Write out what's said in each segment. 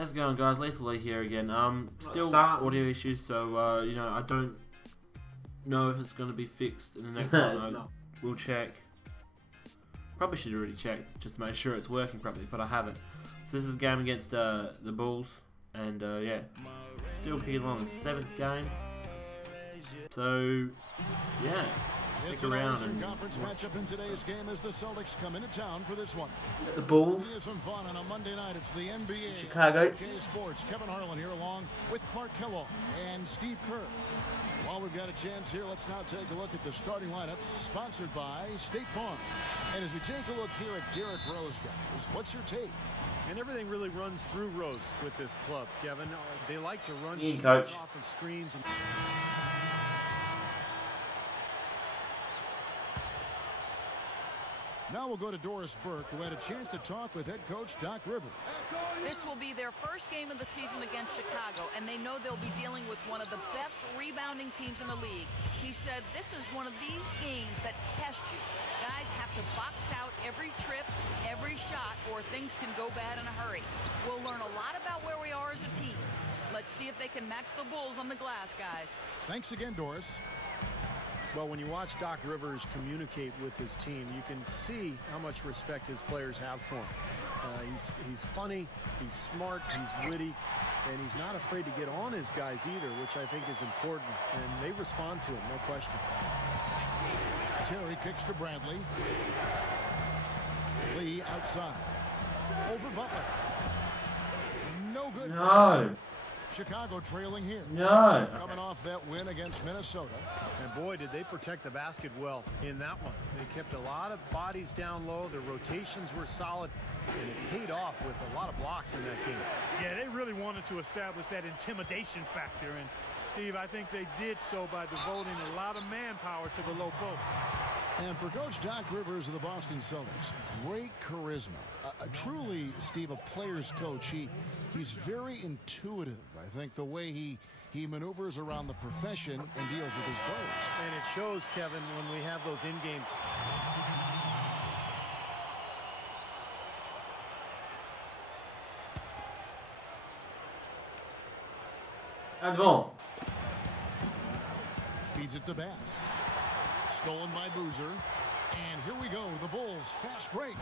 How's it going, guys? Leethal Lee here again. Still audio issues, so you know, I don't know if it's going to be fixed in the next one. We'll check. Probably should already check just to make sure it's working properly, but I haven't. So this is a game against the Bulls, and yeah, still kicking along. It's 7th game. So yeah, stick around and conference matchup in today's game as the Celtics come into town for this one. The Bulls. Some fun on a Monday night. It's the NBA. Chicago. Sports. Kevin Harlan here along with Clark Kellogg and Steve Kerr. While we've got a chance here, let's now take a look at the starting lineups sponsored by State Farm. And as we take a look here at Derrick Rose, guys, what's your take? And everything really runs through Rose with this club, Kevin. They like to run coach. Off of screens. Now we'll go to Doris Burke, who had a chance to talk with head coach Doc Rivers. This will be their first game of the season against Chicago, and they know they'll be dealing with one of the best rebounding teams in the league. He said this is one of these games that test you. Guys have to box out every trip, every shot, or things can go bad in a hurry. We'll learn a lot about where we are as a team. Let's see if they can match the Bulls on the glass, guys. Thanks again, Doris. Well, when you watch Doc Rivers communicate with his team, you can see how much respect his players have for him. He's funny, he's smart, he's witty, and he's not afraid to get on his guys either, which I think is important, and they respond to him, no question. Terry kicks to Bradley. Lee outside. Over Butler. No good. No. Chicago trailing here. No. Coming off that win against Minnesota. And boy, did they protect the basket well in that one. They kept a lot of bodies down low. Their rotations were solid, and it paid off with a lot of blocks in that game. Yeah, they really wanted to establish that intimidation factor. And, Steve, I think they did so by devoting a lot of manpower to the low post. And for Coach Doc Rivers of the Boston Celtics, great charisma. Truly, Steve, a player's coach. He's very intuitive. I think the way he maneuvers around the profession and deals with his players. And it shows, Kevin, when we have those in-game. And the ball. Feeds it to Bass. Stolen by Boozer. And here we go. The Bulls fast break.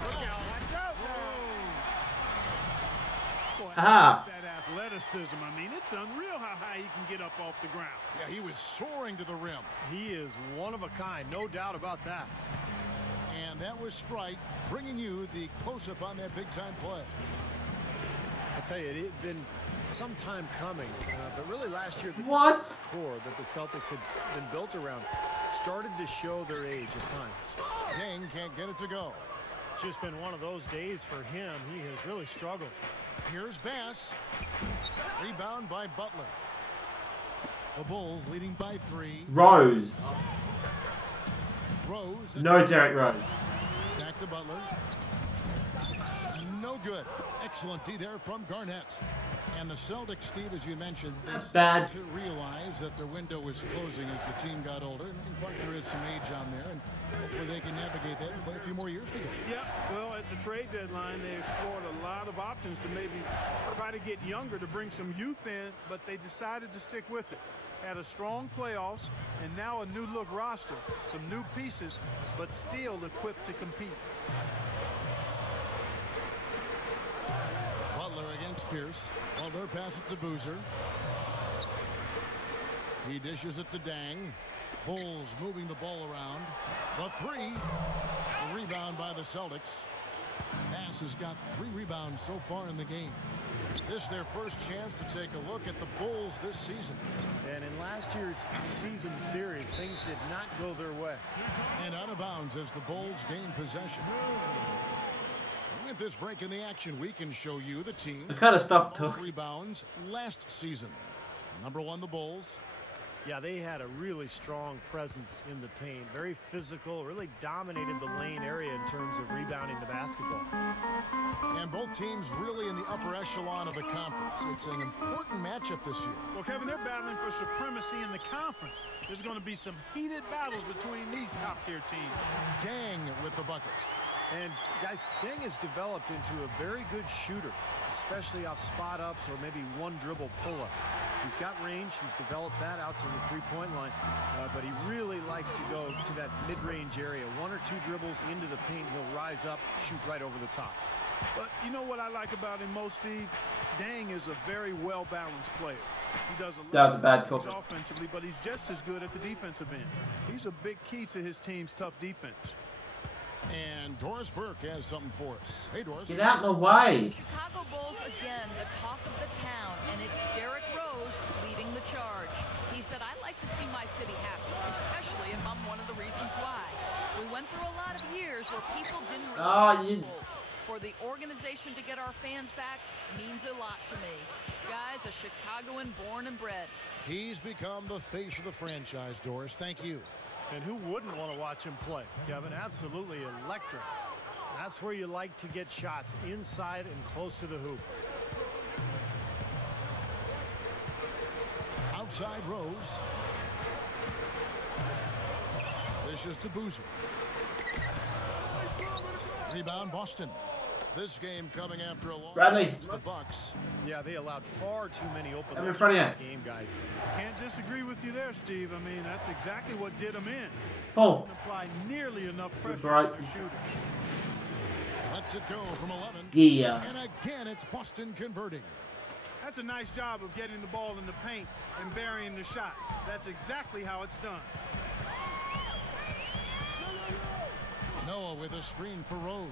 Aha. That athleticism, I mean, it's unreal how high he can get up off the ground. Yeah, he was soaring to the rim. He is one of a kind, no doubt about that. And that was Sprite bringing you the close-up on that big-time play. I'll tell you, it had been some time coming, but really last year the core that the Celtics had been built around started to show their age at times. Dang can't get it to go. It's just been one of those days for him. He has really struggled. Here's Bass. Rebound by Butler. The Bulls leading by 3. Rose. Rose. No Derrick Rose. Back to Butler. No good. Excellent D there from Garnett. And the Celtics, Steve, as you mentioned, they started to realize that their window was closing as the team got older. And in fact, there is some age on there, and hopefully they can navigate that and play a few more years together. Yeah, well, at the trade deadline, they explored a lot of options to maybe try to get younger, to bring some youth in, but they decided to stick with it. Had a strong playoffs, and now a new-look roster. Some new pieces, but still equipped to compete. Butler against Pierce. Butler passes it to Boozer. He dishes it to Dang. Bulls moving the ball around. The 3. A rebound by the Celtics. Bass has got 3 rebounds so far in the game. This is their first chance to take a look at the Bulls this season. And in last year's season series, things did not go their way. And out of bounds as the Bulls gain possession. With this break in the action, we can show you the team. I kind of stopped talking. Rebounds last season. Number 1, the Bulls. Yeah, they had a really strong presence in the paint. Very physical, really dominated the lane area in terms of rebounding the basketball. And both teams really in the upper echelon of the conference. It's an important matchup this year. Well, Kevin, they're battling for supremacy in the conference. There's going to be some heated battles between these top-tier teams. Dang with the buckets. And guys, Dang has developed into a very good shooter, especially off spot ups or maybe one dribble pull-ups. He's got range. He's developed that out to the three-point line, but he really likes to go to that mid-range area. One or two dribbles into the paint, he'll rise up, shoot right over the top. But you know what I like about him most, Steve? Dang is a very well-balanced player. He does a lot of bad things offensively, but he's just as good at the defensive end. He's a big key to his team's tough defense. And Doris Burke has something for us. Hey, Doris. Get out of the way. Chicago Bulls again, the talk of the town, and it's Derrick Rose leading the charge. He said, I like to see my city happy, especially if I'm one of the reasons why. We went through a lot of years where people didn't really like the Bulls. For the organization to get our fans back means a lot to me. Guys, a Chicagoan born and bred. He's become the face of the franchise, Doris. Thank you. And who wouldn't want to watch him play, Kevin? Absolutely electric. That's where you like to get shots, inside and close to the hoop. Outside Rose. This is to Boozer. Rebound Boston. This game coming after a long Bradley. The Bucks. Yeah, they allowed far too many open I'm in front of you. Game, guys. Can't disagree with you there, Steve. I mean, that's exactly what did them in. Oh. Didn't apply nearly enough pressure Right. on their shooters. Lets it go from 11. Yeah. And again, it's Boston converting. That's a nice job of getting the ball in the paint and burying the shot. That's exactly how it's done. Noah with a screen for Rose.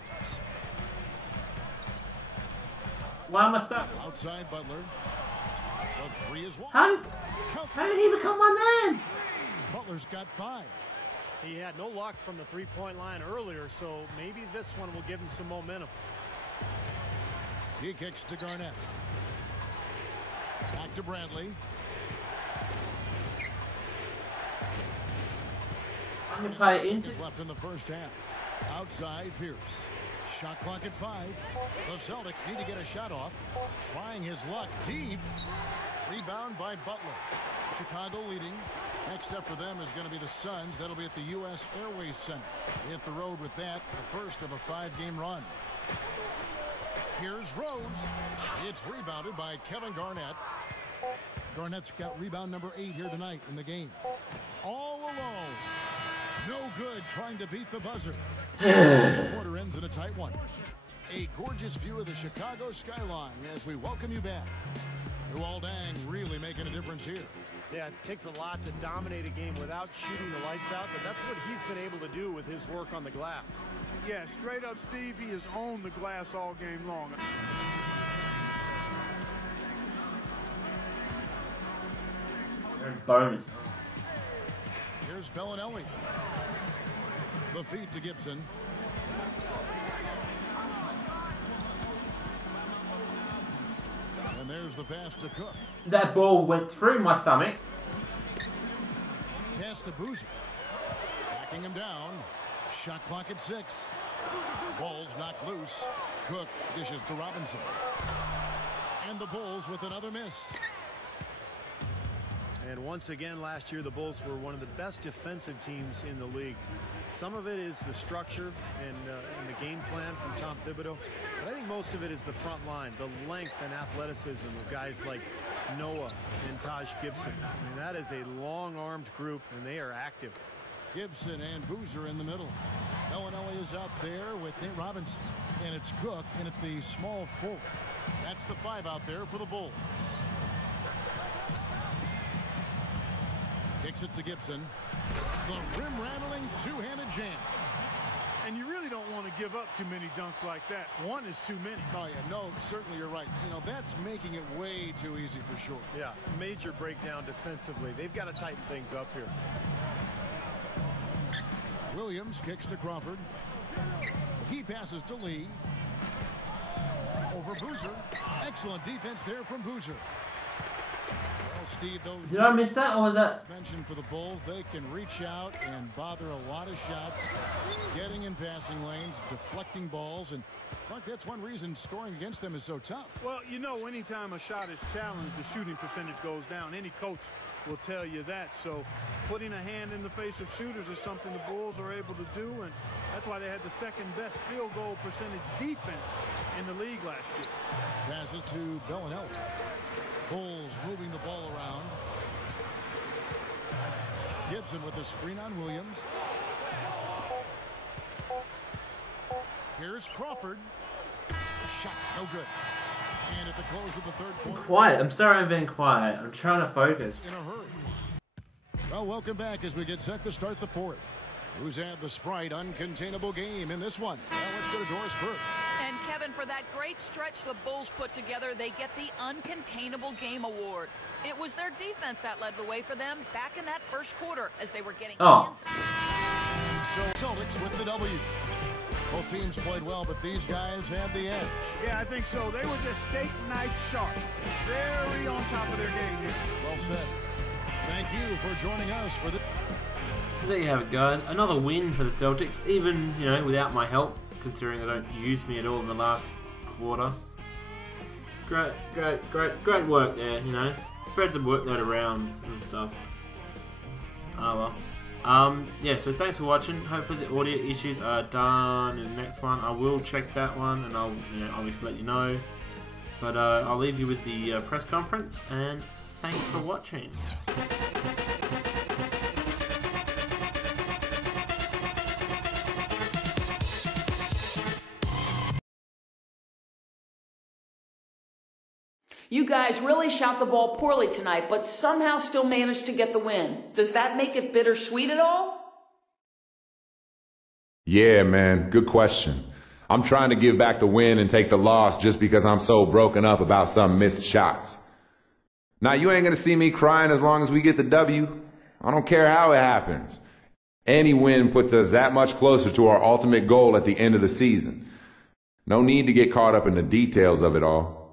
Why am I stuck? Outside Butler. The three is one. How did he become my man? Butler's got 5. He had no luck from the three-point line earlier, so maybe this one will give him some momentum. He kicks to Garnett. Back to Bradley. I'm gonna play it into. Left in the first half. Outside Pierce. Shot clock at 5. The Celtics need to get a shot off. Trying his luck deep. Rebound by Butler. Chicago leading. Next up for them is going to be the Suns. That'll be at the U.S. Airways Center. They hit the road with that, the first of a 5-game run. Here's Rose. It's rebounded by Kevin Garnett. Garnett's got rebound number 8 here tonight in the game. All alone. No good trying to beat the buzzer. The quarter ends in a tight one. A gorgeous view of the Chicago skyline as we welcome you back. Leethal Dang really making a difference here. Yeah, it takes a lot to dominate a game without shooting the lights out, but that's what he's been able to do with his work on the glass. Yeah, straight up, Steve, he has owned the glass all game long. Bonus. Here's Bellinelli. The feed to Gibson. And there's the pass to Cook. That ball went through my stomach. Pass to Boozer. Backing him down. Shot clock at 6. Ball's knocked loose. Cook dishes to Robinson. And the Bulls with another miss. And once again, last year, the Bulls were one of the best defensive teams in the league. Some of it is the structure and the game plan from Tom Thibodeau. But I think most of it is the front line, the length and athleticism of guys like Noah and Taj Gibson. I mean, that is a long-armed group, and they are active. Gibson and Boozer in the middle. Bellinelli is out there with Nate Robinson. And it's Cook in at the small forward. That's the 5 out there for the Bulls. Kicks it to Gibson. The rim-rattling two-handed jam. And you really don't want to give up too many dunks like that. One is too many. Oh, yeah, no, certainly you're right. You know, that's making it way too easy for sure. Yeah, major breakdown defensively. They've got to tighten things up here. Williams kicks to Crawford. He passes to Lee. Over Boozer. Excellent defense there from Boozer. Steve, those did I miss that, or was that mentioned for the Bulls? They can reach out and bother a lot of shots, getting in passing lanes, deflecting balls, and Clark, that's one reason scoring against them is so tough. Well, you know, anytime a shot is challenged, the shooting percentage goes down. Any coach will tell you that. So putting a hand in the face of shooters is something the Bulls are able to do, and that's why they had the second best field goal percentage defense in the league last year. Passes to Bellinelli. Bulls moving the ball around. Gibson with the screen on Williams. Here's Crawford. Shot no good. And at the close of the third quarter. Quiet. I'm sorry I'm being quiet. I'm trying to focus. In a hurry. Well, welcome back as we get set to start the fourth. Who's had the Sprite uncontainable game in this one? Well, let's go to Doris Burke. And Kevin, for that great stretch the Bulls put together, they get the Uncontainable Game Award. It was their defense that led the way for them back in that first quarter as they were getting So Celtics with the W. Both teams played well, but these guys had the edge. Yeah, I think so. They were just steak knife sharp. Very on top of their game here. Well said. Thank you for joining us for the... So there you have it, guys. Another win for the Celtics, even, you know, without my help, considering they don't use me at all in the last quarter. Great work there, you know. Spread the workload around and stuff. Oh well. Yeah, so thanks for watching. Hopefully the audio issues are done in the next one. I will check that one and I'll, you know, obviously let you know. But I'll leave you with the press conference, and thanks for watching. You guys really shot the ball poorly tonight, but somehow still managed to get the win. Does that make it bittersweet at all? Yeah, man, good question. I'm trying to give back the win and take the loss just because I'm so broken up about some missed shots. Now, you ain't gonna see me crying as long as we get the W. I don't care how it happens. Any win puts us that much closer to our ultimate goal at the end of the season. No need to get caught up in the details of it all.